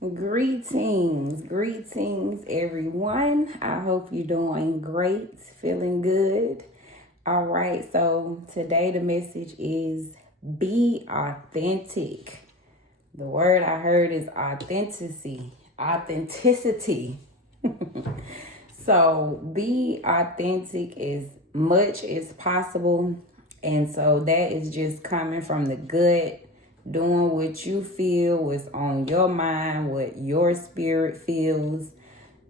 Greetings, everyone. I hope you're doing great, feeling good. All right, so today the message is be authentic. The word I heard is authenticity. Authenticity. So be authentic as much as possible. And so that is just coming from the gut, doing what you feel, what's on your mind, what your spirit feels.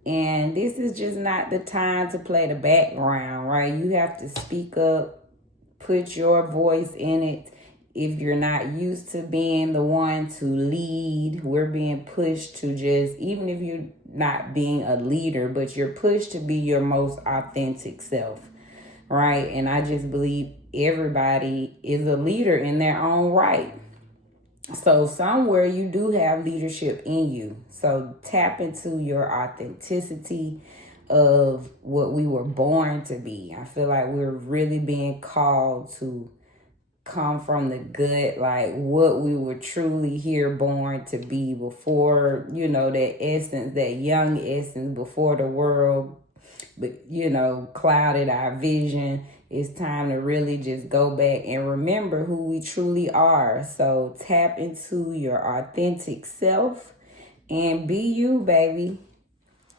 And this is just not the time to play the background, right? You have to speak up, put your voice in it. If you're not used to being the one to lead, we're being pushed to just, even if you're not being a leader, but you're pushed to be your most authentic self, right? And I just believe everybody is a leader in their own right. So somewhere you do have leadership in you. So tap into your authenticity of what we were born to be. I feel like we're really being called to come from the gut, like what we were truly here born to be before, that essence, that young essence before the world, but clouded our vision. It's time to really just go back and remember who we truly are. So tap into your authentic self and be you, baby,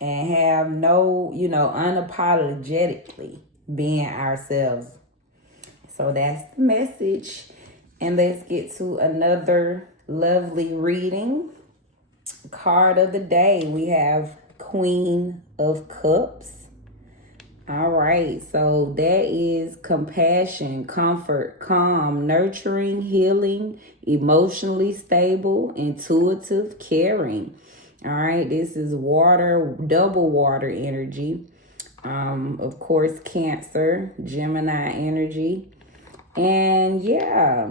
and have unapologetically being ourselves. So that's the message. And let's get to another lovely reading. Card of the day, we have Queen of Cups. All right, so that is compassion, comfort, calm, nurturing, healing, emotionally stable, intuitive, caring. All right, this is water, double water energy. Of course, Cancer, Gemini energy. And yeah,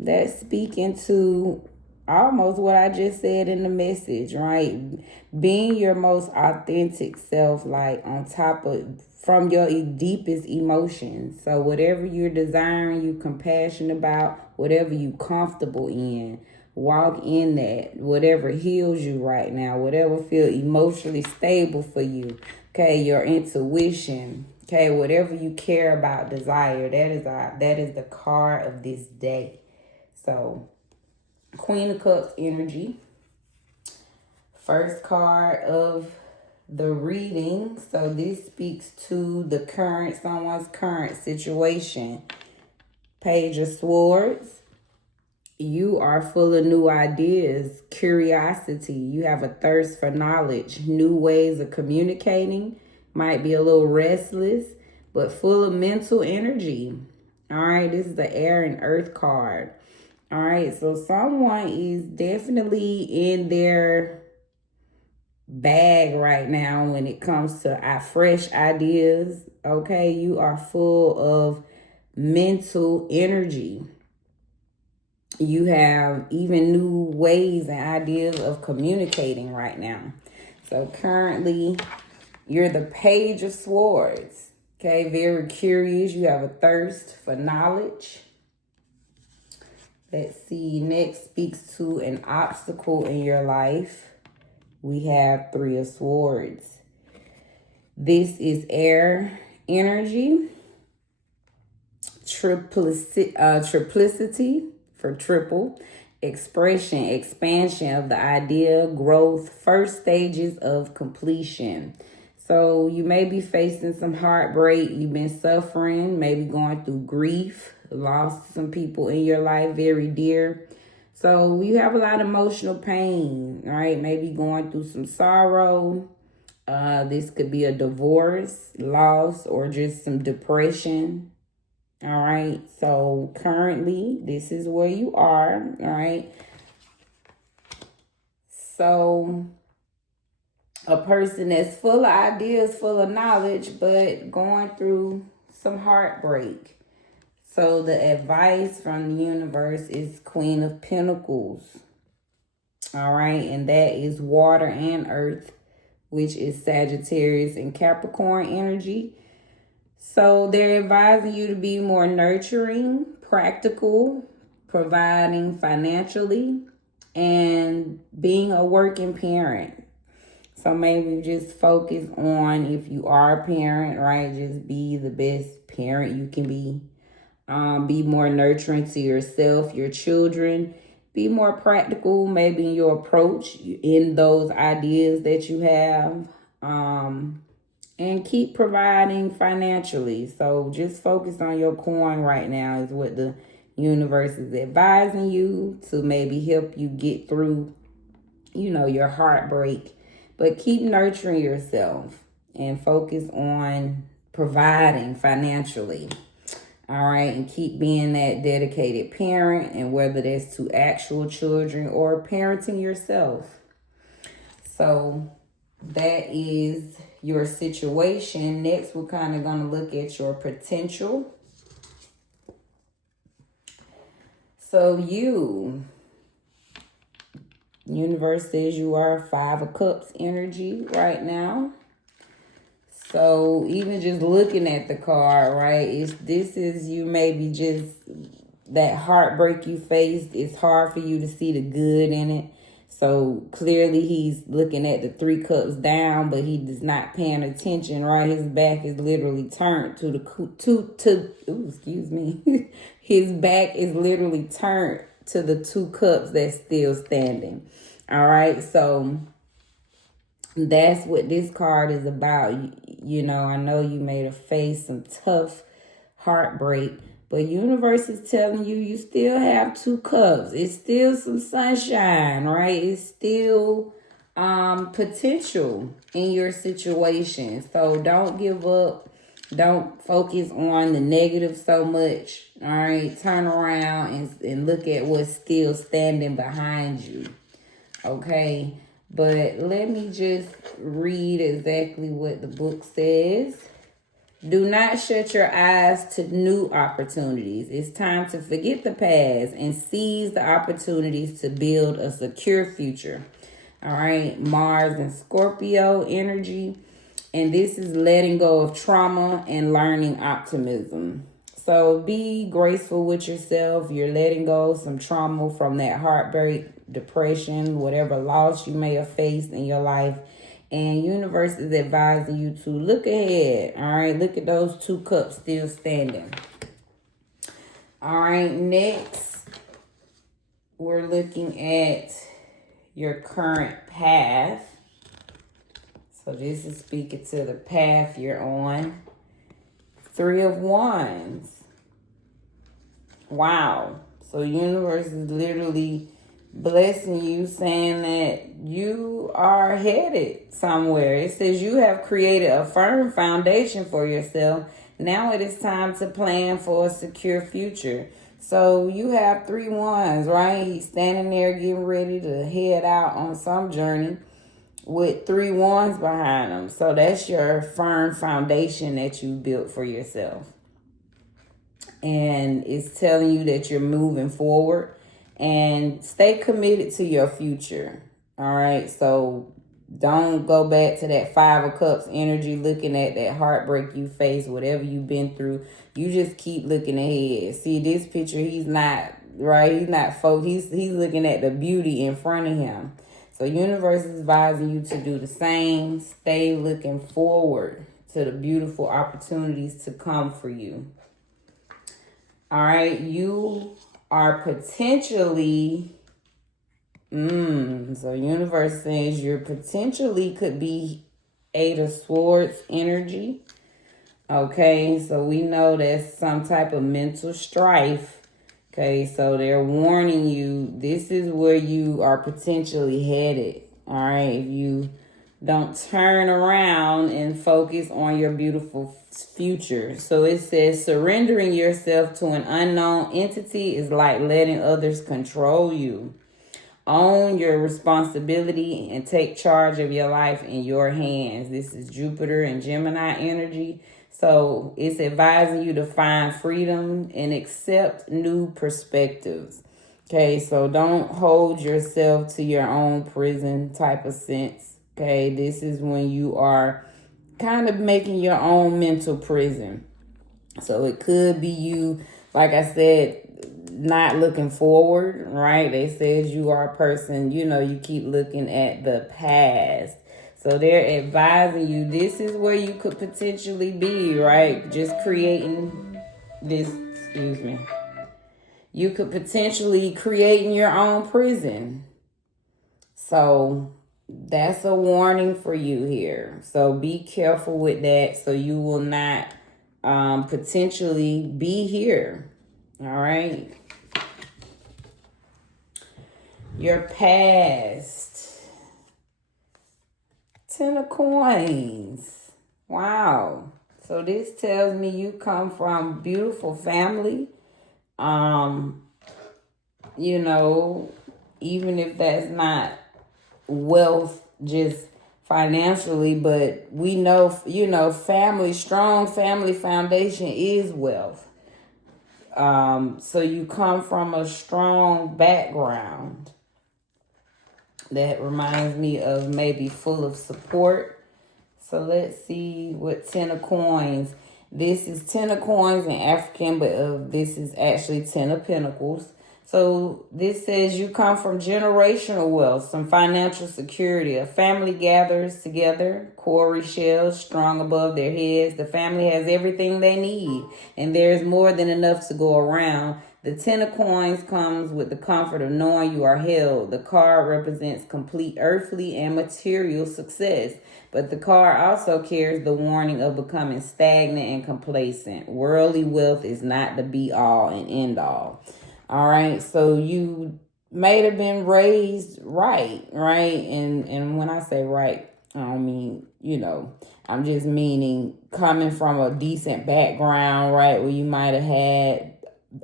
that's speaking to almost what I just said in the message, right? Being your most authentic self, like on top of from your deepest emotions. So whatever you're desiring, you compassionate about, whatever you comfortable in, walk in that. Whatever heals you right now, whatever feel emotionally stable for you. Okay, your intuition. Okay, whatever you care about, desire. That is the card of this day. So Queen of Cups energy. First card of the reading. So this speaks to someone's current situation. Page of Swords. You are full of new ideas, curiosity. You have a thirst for knowledge, new ways of communicating. Might be a little restless, but full of mental energy. All right, this is the air and earth card. All right, so someone is definitely in their bag right now when it comes to our fresh ideas. Okay, you are full of mental energy. You have even new ways and ideas of communicating right now. So currently, you're the Page of Swords. Okay, very curious. You have a thirst for knowledge. Let's see, next speaks to an obstacle in your life. We have Three of Swords. This is air energy. Triplicity for triple. Expression, expansion of the idea, growth, first stages of completion. So you may be facing some heartbreak. You've been suffering, maybe going through grief, lost some people in your life very dear. So you have a lot of emotional pain, right? Maybe going through some sorrow. This could be a divorce, loss, or just some depression. All right. So currently, this is where you are. All right. So a person that's full of ideas, full of knowledge, but going through some heartbreak. So the advice from the universe is Queen of Pentacles. All right. And that is water and earth, which is Sagittarius and Capricorn energy. So they're advising you to be more nurturing, practical, providing financially, and being a working parent. So maybe just focus on, if you are a parent, right? Just be the best parent you can be. Be more nurturing to yourself, your children. Be more practical, maybe in your approach, in those ideas that you have. And keep providing financially. So just focus on your coin right now is what the universe is advising you to maybe help you get through, your heartbreak. But keep nurturing yourself and focus on providing financially. All right, and keep being that dedicated parent, and whether that's to actual children or parenting yourself. So that is your situation. Next, we're kind of going to look at your potential. So universe says you are 5 of Cups energy right now. So even just looking at the card, right, this is you maybe just that heartbreak you faced. It's hard for you to see the good in it. So clearly he's looking at the 3 cups down, but he is not paying attention, right? His back is literally turned to His back is literally turned to the 2 cups that's still standing. All right, so that's what this card is about. I know you may have faced some tough heartbreak, but universe is telling you still have 2 cups. It's still some sunshine, right? It's still potential in your situation. So don't give up. Don't focus on the negative so much. All right, turn around and look at what's still standing behind you. Okay, but let me just read exactly what the book says. Do not shut your eyes to new opportunities. It's time to forget the past and seize the opportunities to build a secure future. All right, Mars and Scorpio energy. And this is letting go of trauma and learning optimism. So be graceful with yourself. You're letting go of some trauma from that heartbreak, depression, whatever loss you may have faced in your life. And universe is advising you to look ahead. All right, look at those 2 cups still standing. All right, next we're looking at your current path. So this is speaking to the path you're on. 3 of Wands. Wow. So universe is literally blessing you, saying that you are headed somewhere. It says you have created a firm foundation for yourself. Now it is time to plan for a secure future. So you have 3 wands, right? He's standing there getting ready to head out on some journey with 3 wands behind him. So that's your firm foundation that you built for yourself. And it's telling you that you're moving forward and stay committed to your future. All right. So don't go back to that 5 of Cups energy, looking at that heartbreak you face, whatever you've been through. You just keep looking ahead. See this picture, he's not right. He's not focused. He's looking at the beauty in front of him. So universe is advising you to do the same. Stay looking forward to the beautiful opportunities to come for you. All right, you are potentially, so universe says you're potentially could be 8 of Swords energy. Okay, so we know that's some type of mental strife. Okay, so they're warning you, this is where you are potentially headed. All right, if you don't turn around and focus on your beautiful future. So it says surrendering yourself to an unknown entity is like letting others control you. Own your responsibility and take charge of your life in your hands. This is Jupiter and Gemini energy. So it's advising you to find freedom and accept new perspectives. Okay, so don't hold yourself to your own prison type of sense. Okay, this is when you are kind of making your own mental prison. So it could be you, like I said, not looking forward, right? They said you are a person, you keep looking at the past. So they're advising you, this is where you could potentially be, right? Just creating this, excuse me. You could potentially creating your own prison. So that's a warning for you here. So be careful with that so you will not potentially be here. All right. Your past. 10 of coins. Wow. So this tells me you come from beautiful family. Even if that's not wealth just financially, but we know, strong family foundation is wealth. So you come from a strong background that reminds me of maybe full of support. So let's see what 10 of coins. This is 10 of coins in African, but this is actually 10 of pentacles. So this says you come from generational wealth, some financial security. A family gathers together, cowrie shells strung above their heads. The family has everything they need, and there's more than enough to go around. The 10 of coins comes with the comfort of knowing you are held. The card represents complete earthly and material success, but the card also carries the warning of becoming stagnant and complacent. Worldly wealth is not the be-all and end-all. All right, so you may have been raised right? And when I say right, I don't mean, I'm just meaning coming from a decent background, right, where you might have had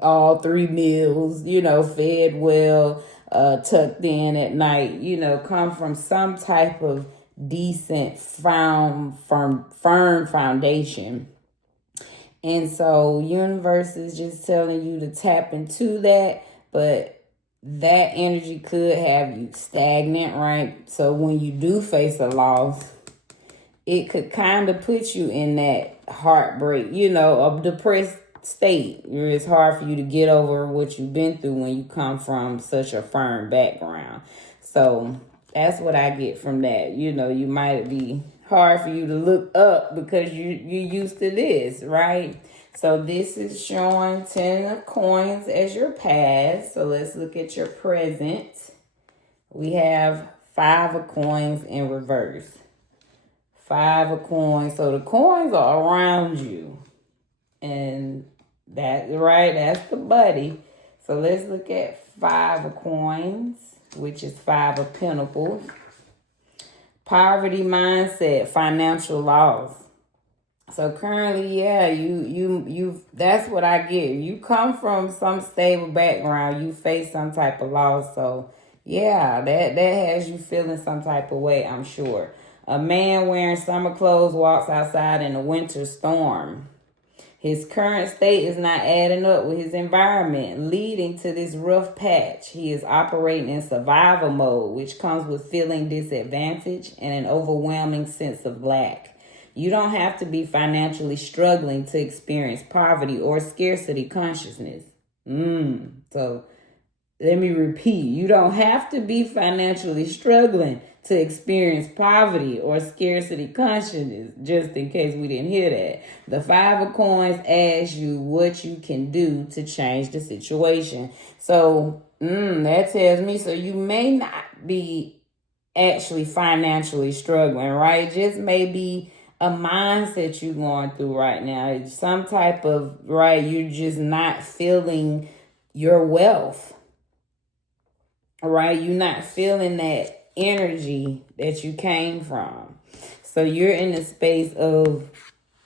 all 3 meals, fed well, tucked in at night, come from some type of decent, firm foundation. And so universe is just telling you to tap into that, but that energy could have you stagnant, right? So when you do face a loss, it could kind of put you in that heartbreak, a depressed state. It's hard for you to get over what you've been through when you come from such a firm background. So that's what I get from that. You might be hard for you to look up because you're used to this, right? So this is showing 10 of coins as your past. So let's look at your present. We have 5 of coins in reverse. 5 of coins. So the coins are around you. And that's right, that's the buddy. So let's look at 5 of coins, which is 5 of pentacles. Poverty mindset, financial loss. So currently, you that's what I get. You come from some stable background, you face some type of loss. So yeah, that has you feeling some type of way, I'm sure. A man wearing summer clothes walks outside in a winter storm. His current state is not adding up with his environment, leading to this rough patch. He is operating in survival mode, which comes with feeling disadvantaged and an overwhelming sense of lack. You don't have to be financially struggling to experience poverty or scarcity consciousness. So let me repeat. You don't have to be financially struggling to experience poverty or scarcity consciousness, just in case we didn't hear that. The 5 of coins asks you what you can do to change the situation. So that tells me, so you may not be actually financially struggling, right? Just maybe a mindset you're going through right now. It's some type of, right, you're just not feeling your wealth, right? You're not feeling that energy that you came from. So you're in a space of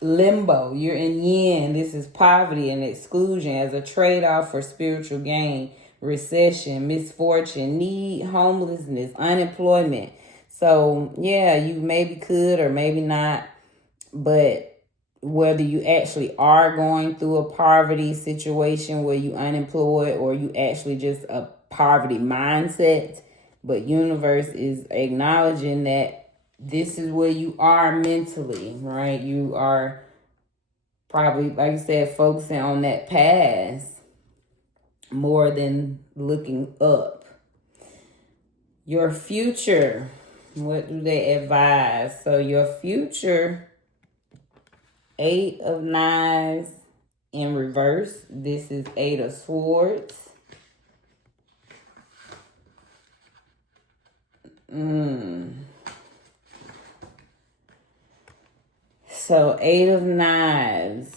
limbo. You're in yin. This is poverty and exclusion as a trade-off for spiritual gain, recession, misfortune, need, homelessness, unemployment. So yeah, you maybe could or maybe not, but whether you actually are going through a poverty situation where you unemployed or you actually just a poverty mindset, but universe is acknowledging that this is where you are mentally, right? You are probably, like I said, focusing on that past. more than looking up. Your future, what do they advise? So your future, 8 of Knives in reverse. This is 8 of Swords. So 8 of Knives.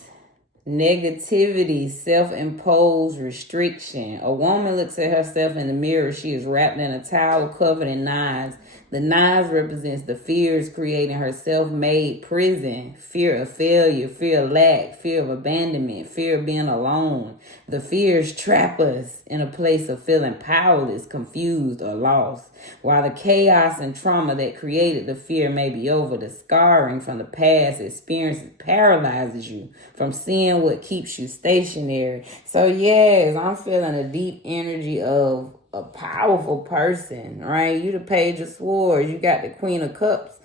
Negativity, self-imposed restriction. A woman looks at herself in the mirror. She is wrapped in a towel covered in knives. The knives represents the fears creating her self-made prison. Fear of failure, fear of lack, fear of abandonment, fear of being alone. The fears trap us in a place of feeling powerless, confused, or lost. While the chaos and trauma that created the fear may be over, the scarring from the past experiences paralyzes you from seeing what keeps you stationary. So yes, I'm feeling a deep energy of a powerful person, right? You the Page of Swords. You got the Queen of Cups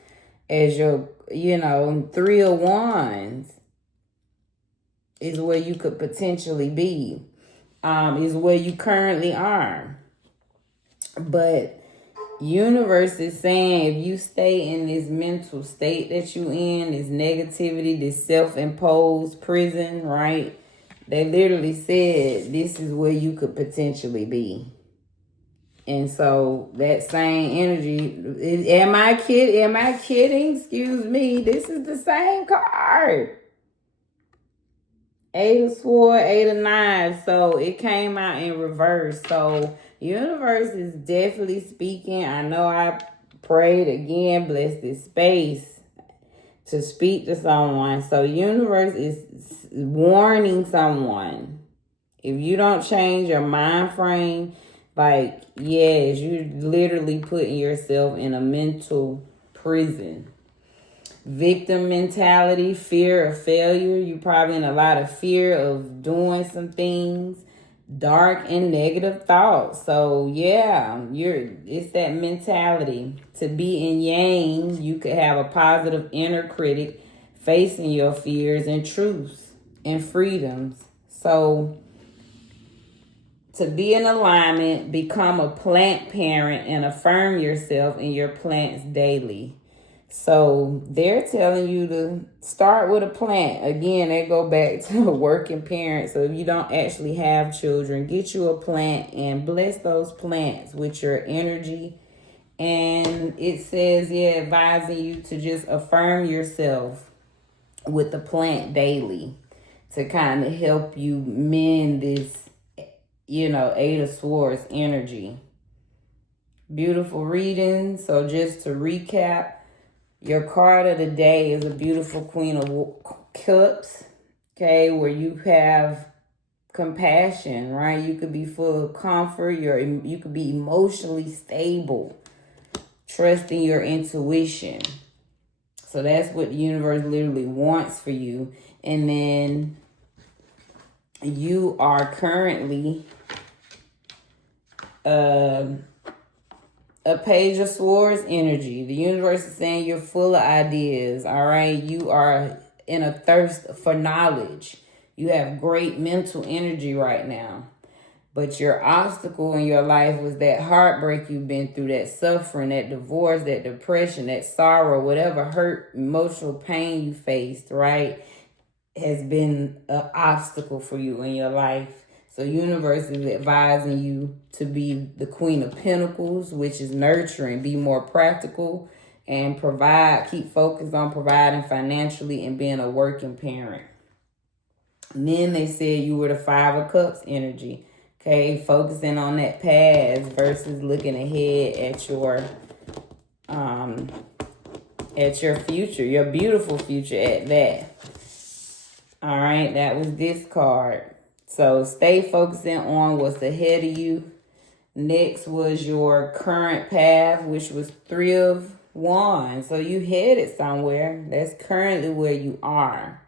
as your, 3 of Wands is where you could potentially be. Is where you currently are. But universe is saying if you stay in this mental state that you in, this negativity, this self-imposed prison, right? They literally said this is where you could potentially be. And so that same energy, am I kidding? Excuse me. This is the same card. 8 of Swords, 8 of Knives. So it came out in reverse. So universe is definitely speaking. I know I prayed again, bless this space to speak to someone. So universe is warning someone. If you don't change your mind frame, like, yes, you're literally putting yourself in a mental prison. Victim mentality, fear of failure. You're probably in a lot of fear of doing some things. Dark and negative thoughts. So yeah, it's that mentality. To be in yang, you could have a positive inner critic facing your fears and truths and freedoms. So to be in alignment, become a plant parent and affirm yourself in your plants daily. So they're telling you to start with a plant. Again, they go back to a working parent. So if you don't actually have children, get you a plant and bless those plants with your energy. And it says, advising you to just affirm yourself with the plant daily to kind of help you mend this 8 of Swords energy. Beautiful reading. So just to recap, your card of the day is a beautiful Queen of Cups, okay, where you have compassion, right? You could be full of comfort. You could be emotionally stable, trusting your intuition. So that's what the universe literally wants for you. And then you are currently a Page of Swords energy. The universe is saying you're full of ideas, all right? You are in a thirst for knowledge. You have great mental energy right now. But your obstacle in your life was that heartbreak you've been through, that suffering, that divorce, that depression, that sorrow, whatever hurt, emotional pain you faced, right, has been an obstacle for you in your life. So universe is advising you to be the Queen of Pentacles, which is nurturing, be more practical, and keep focused on providing financially and being a working parent. And then they said you were the 5 of Cups energy. Okay, focusing on that past versus looking ahead at your future, your beautiful future at that. All right, that was this card. So stay focusing on what's ahead of you. Next was your current path, which was 3 of Wands. So you headed somewhere. That's currently where you are.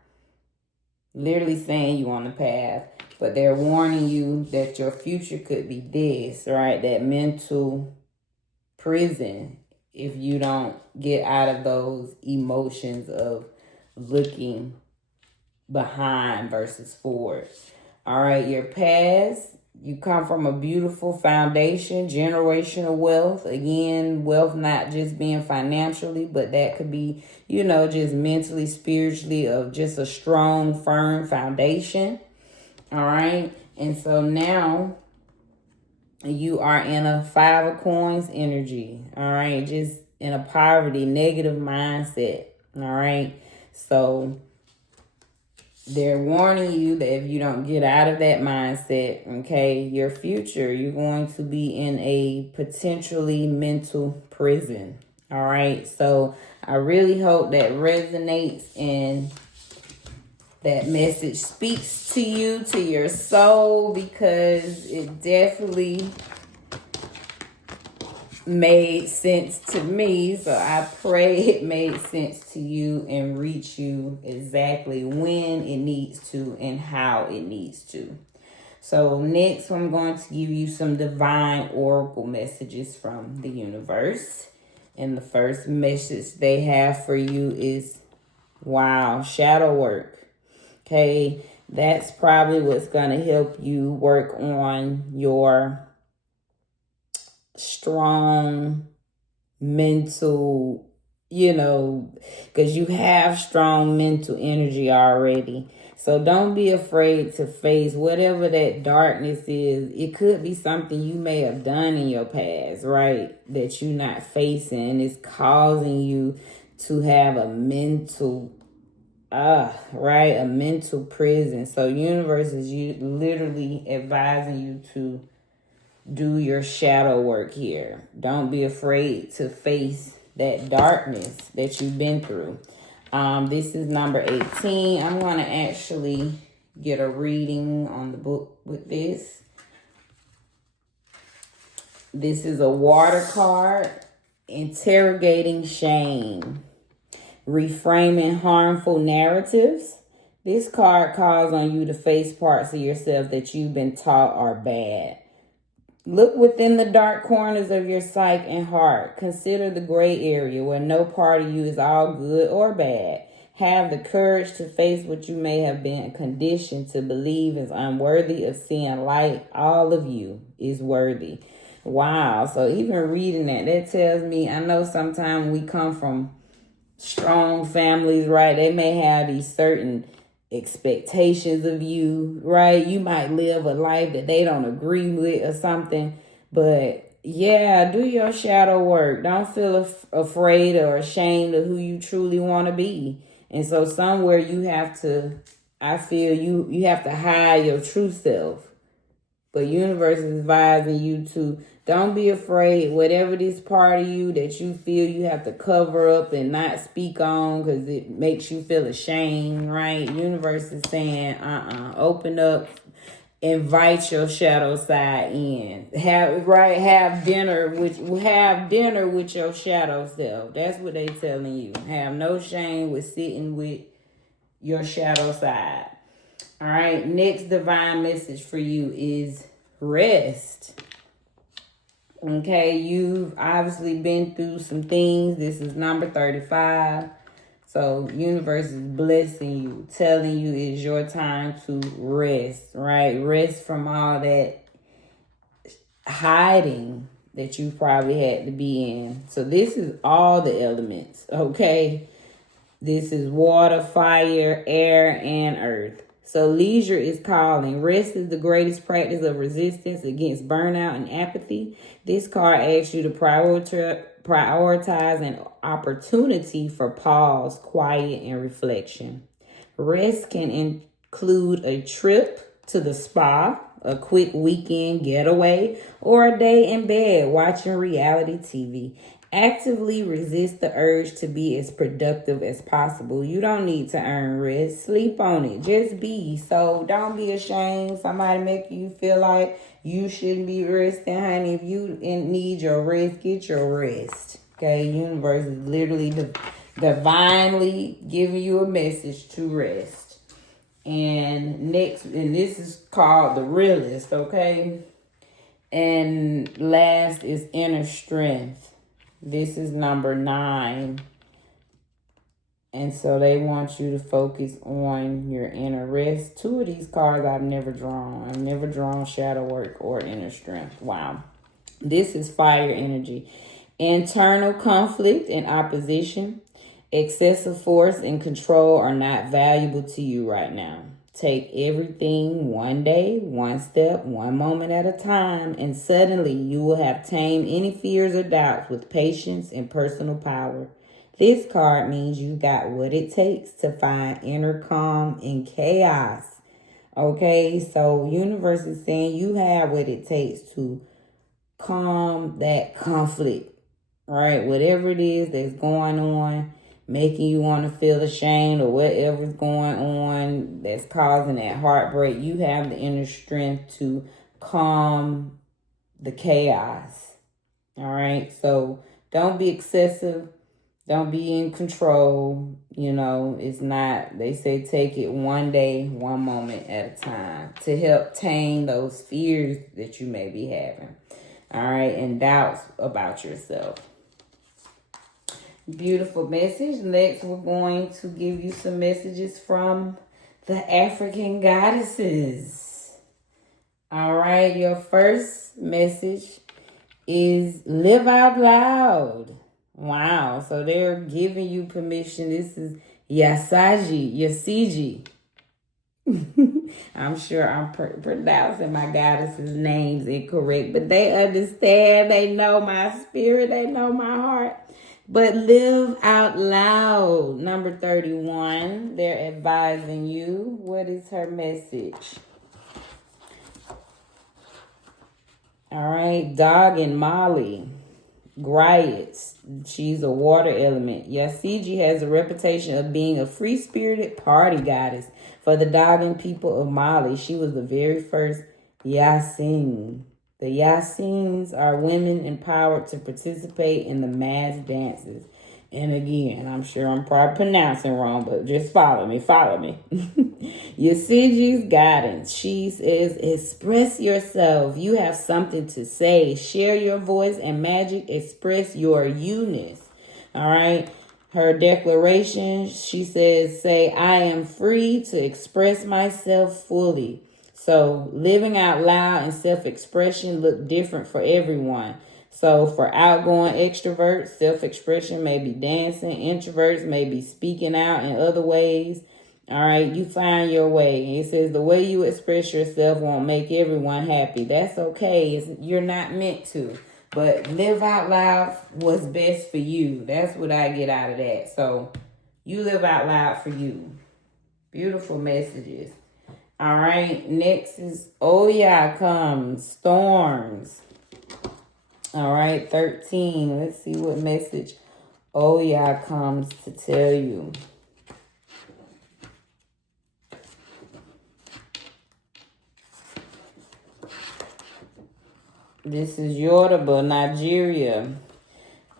Literally saying you on the path. But they're warning you that your future could be this, right? That mental prison if you don't get out of those emotions of looking behind versus forward. All right, your past You come from a beautiful foundation, generational wealth. Again, wealth not just being financially, but that could be, just mentally, spiritually, of just a strong, firm foundation. All right. And so now you are in a Five of Coins energy. All right. Just in a poverty, negative mindset. All right. So they're warning you that if you don't get out of that mindset, okay, your future, you're going to be in a potentially mental prison. All right. So I really hope that resonates and that message speaks to you, to your soul, because it definitely made sense to me. So I pray it made sense to you and reach you exactly when it needs to and how it needs to. So next, I'm going to give you some divine oracle messages from the universe. And the first message they have for you is, wow, shadow work. Okay, that's probably what's going to help you work on your strong mental, because you have strong mental energy already. So don't be afraid to face whatever that darkness is. It could be something you may have done in your past, right? That you're not facing, and it's causing you to have a mental right, a mental prison. So universe is you literally advising you to do your shadow work here. Don't be afraid to face that darkness that you've been through. This is number 18. I'm going to actually get a reading on the book with this. This is a water card. Interrogating shame. Reframing harmful narratives. This card calls on you to face parts of yourself that you've been taught are bad. Look within the dark corners of your psyche and heart. Consider the gray area where no part of you is all good or bad. Have the courage to face what you may have been conditioned to believe is unworthy of seeing light. All of you is worthy. Wow. So even reading that tells me, I know sometimes we come from strong families, right? They may have these certain expectations of you, right? You might live a life that they don't agree with or something, but yeah, do your shadow work. Don't feel afraid or ashamed of who you truly want to be. And so somewhere you have to, I feel you have to hide your true self. But universe is advising you to don't be afraid. Whatever this part of you that you feel you have to cover up and not speak on because it makes you feel ashamed, right? Universe is saying, open up, invite your shadow side in. Have dinner with your shadow self. That's what they telling you. Have no shame with sitting with your shadow side. All right, next divine message for you is rest. Okay, you've obviously been through some things. This is number 35. So universe is blessing you, telling you it's your time to rest, right? Rest from all that hiding that you probably had to be in. So this is all the elements, okay? This is water, fire, air, and earth. So leisure is calling. Rest is the greatest practice of resistance against burnout and apathy. This card asks you to prioritize an opportunity for pause, quiet, and reflection. Rest can include a trip to the spa, a quick weekend getaway, or a day in bed watching reality TV. Actively resist the urge to be as productive as possible. You don't need to earn rest. Sleep on it. Just be. So don't be ashamed. Somebody make you feel like you shouldn't be resting, honey. If you need your rest, get your rest. Okay? Universe is literally divinely giving you a message to rest. And next, and this is called the realist, okay? And last is inner strength. This is number 9. And so they want you to focus on your inner rest. Two of these cards I've never drawn. I've never drawn shadow work or inner strength. Wow. This is fire energy. Internal conflict and opposition. Excessive force and control are not valuable to you right now. Take everything one day, one step, one moment at a time, and suddenly you will have tamed any fears or doubts with patience and personal power. This card means you got what it takes to find inner calm in chaos. Okay, so universe is saying you have what it takes to calm that conflict, right? Whatever it is that's going on, making you want to feel ashamed or whatever's going on that's causing that heartbreak, you have the inner strength to calm the chaos. All right, so don't be excessive. Don't be in control. You know, it's not, they say take it one day, one moment at a time to help tame those fears that you may be having. All right, and doubts about yourself. Beautiful message. Next, we're going to give you some messages from the African goddesses. All right, your first message is live out loud. Wow, so they're giving you permission. This is Yasiji. I'm sure I'm pronouncing my goddesses' names incorrect, but they understand. They know my spirit. They know my heart. But live out loud. Number 31, they're advising you. What is her message? All right, Dog and Molly. Griots. She's a water element. Yasiji has a reputation of being a free-spirited party goddess. For the Dogon people of Mali, she was the very first Yasin. The Yasins are women empowered to participate in the mass dances. And again, I'm sure I'm probably pronouncing wrong, but just follow me. Yasiji's guidance. She says, express yourself. You have something to say. Share your voice and magic. Express your you-ness. All right. Her declaration, she says, say, I am free to express myself fully. So living out loud and self-expression look different for everyone. So for outgoing extroverts, self-expression may be dancing. Introverts may be speaking out in other ways. All right, you find your way. It says the way you express yourself won't make everyone happy. That's okay. You're not meant to. But live out loud what's best for you. That's what I get out of that. So you live out loud for you. Beautiful messages. All right, next is Oya comes, storms. All right, 13. Let's see what message Oya comes to tell you. This is Yoruba, Nigeria.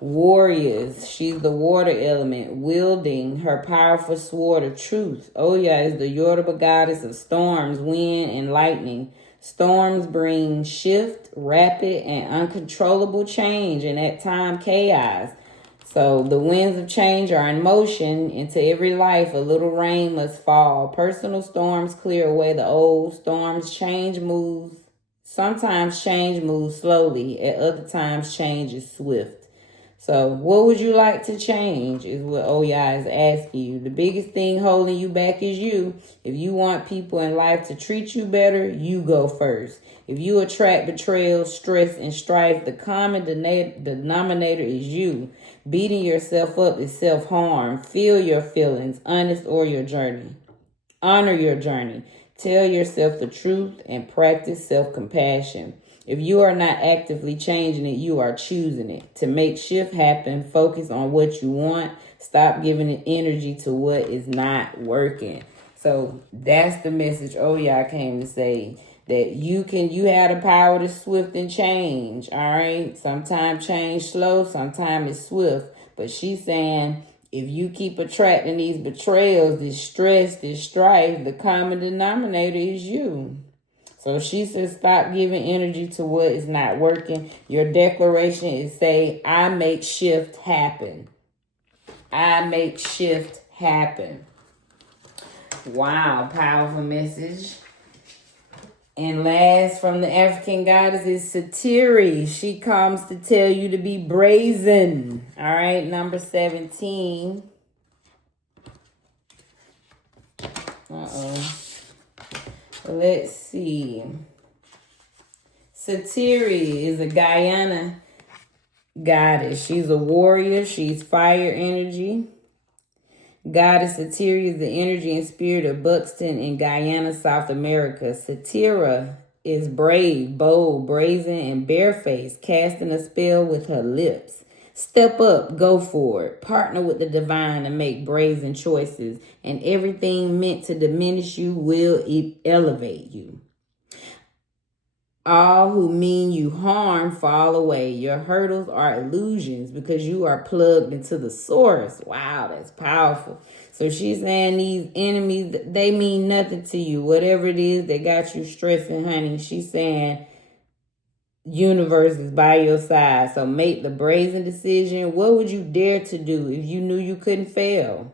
Warriors. She's the water element, wielding her powerful sword of truth. Oya is the Yoruba goddess of storms, wind, and lightning. Storms bring shift, rapid, and uncontrollable change, and at times chaos. So the winds of change are in motion. Into every life, a little rain must fall. Personal storms clear away the old. Storms change moves. Sometimes change moves slowly. At other times, change is swift. So what would you like to change is what Oya is asking you. The biggest thing holding you back is you. If you want people in life to treat you better, you go first. If you attract betrayal, stress, and strife, the common denominator is you. Beating yourself up is self-harm. Feel your feelings, honest or your journey. Honor your journey. Tell yourself the truth and practice self-compassion. If you are not actively changing it, you are choosing it. To make shift happen, focus on what you want. Stop giving it energy to what is not working. So that's the message Oya came to say. That you have the power to swift and change. All right. Sometimes change slow, sometimes it's swift. But she's saying if you keep attracting these betrayals, this stress, this strife, the common denominator is you. So she says stop giving energy to what is not working. Your declaration is say, I make shift happen. I make shift happen. Wow, powerful message. And last from the African goddess is Satiri. She comes to tell you to be brazen. All right, number 17. Let's see. Satiri is a Guyana goddess. She's a warrior. She's fire energy. Goddess Satira is the energy and spirit of Buxton in Guyana, South America. Satira is brave, bold, brazen, and barefaced, casting a spell with her lips. Step up, go for it. Partner with the divine and make brazen choices, and everything meant to diminish you will elevate you. All who mean you harm fall away. Your hurdles are illusions because you are plugged into the source. Wow, that's powerful. So she's saying these enemies, they mean nothing to you. Whatever it is that got you stressing, honey, she's saying universe is by your side. So make the brazen decision. What would you dare to do if you knew you couldn't fail?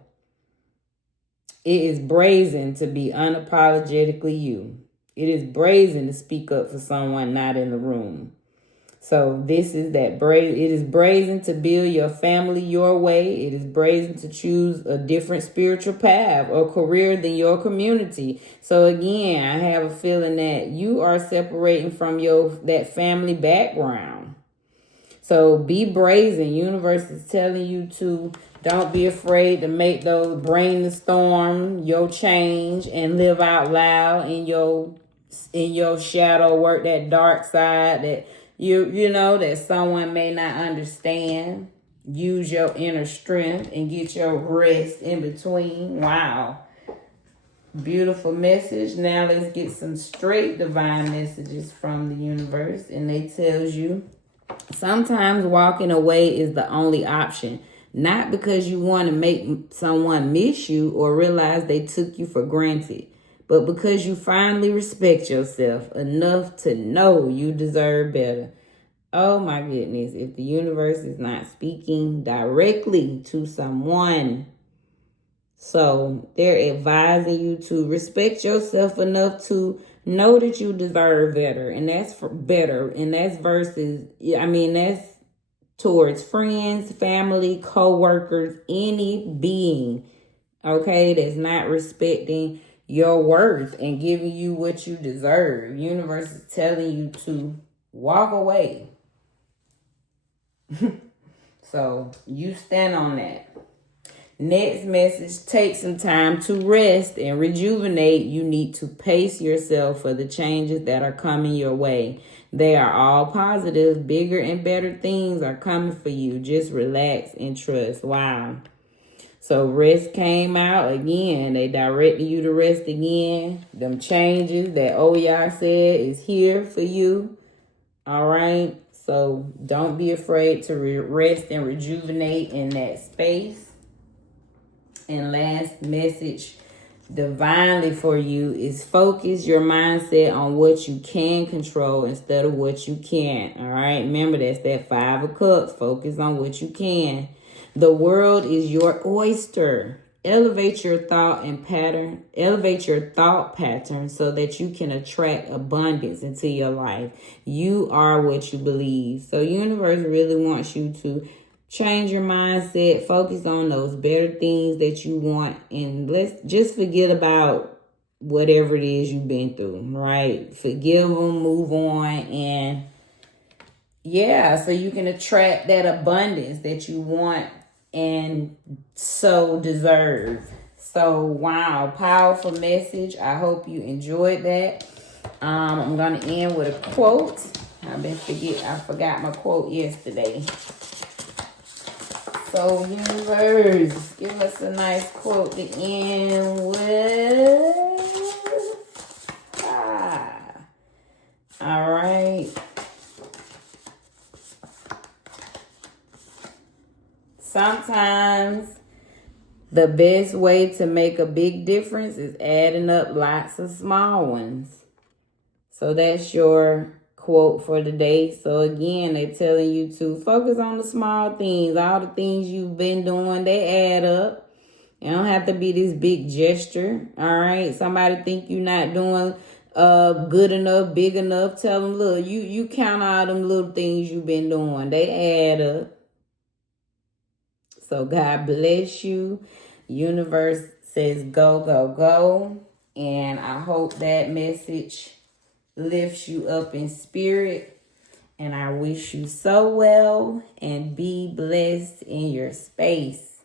It is brazen to be unapologetically you. It is brazen to speak up for someone not in the room. So this is that brazen. It is brazen to build your family your way. It is brazen to choose a different spiritual path or career than your community. So again, I have a feeling that you are separating from that family background. So be brazen. Universe is telling you to don't be afraid to make those brainstorm your change and live out loud in your shadow work, that dark side that you know that someone may not understand. Use your inner strength and get your rest in between. Wow. Beautiful message. Now let's get some straight divine messages from the universe. And they tells you sometimes walking away is the only option. Not because you want to make someone miss you or realize they took you for granted, but because you finally respect yourself enough to know you deserve better. Oh my goodness, if the universe is not speaking directly to someone, so they're advising you to respect yourself enough to know that you deserve better. And that's for better. And that's that's towards friends, family, co-workers, any being, okay, that's not respecting your worth and giving you what you deserve. Universe is telling you to walk away. So you stand on that. Next message, take some time to rest and rejuvenate. You need to pace yourself for the changes that are coming your way. They are all positive. Bigger and better things are coming for you. Just relax and trust. Wow. So rest came out again. They directed you to rest again. Them changes that Oya said is here for you. All right. So don't be afraid to rest and rejuvenate in that space. And last message divinely for you is focus your mindset on what you can control instead of what you can't. All right. Remember, that's that 5 of Cups. Focus on what you can. The world is your oyster. Elevate your thought pattern so that you can attract abundance into your life. You are what you believe. So universe really wants you to change your mindset, focus on those better things that you want, and let's just forget about whatever it is you've been through, right? Forgive them, move on, and yeah, so you can attract that abundance that you want and so deserve. So wow, powerful message. I hope you enjoyed that. I'm gonna end with a quote. I forgot my quote yesterday. So universe, give us a nice quote to end with. All right. Sometimes the best way to make a big difference is adding up lots of small ones. So that's your quote for the day. So again, they're telling you to focus on the small things. All the things you've been doing, they add up. It don't have to be this big gesture. All right. Somebody think you're not doing good enough, big enough. Tell them, look, you count all them little things you've been doing. They add up. So God bless you. Universe says go, go, go. And I hope that message lifts you up in spirit. And I wish you so well and be blessed in your space.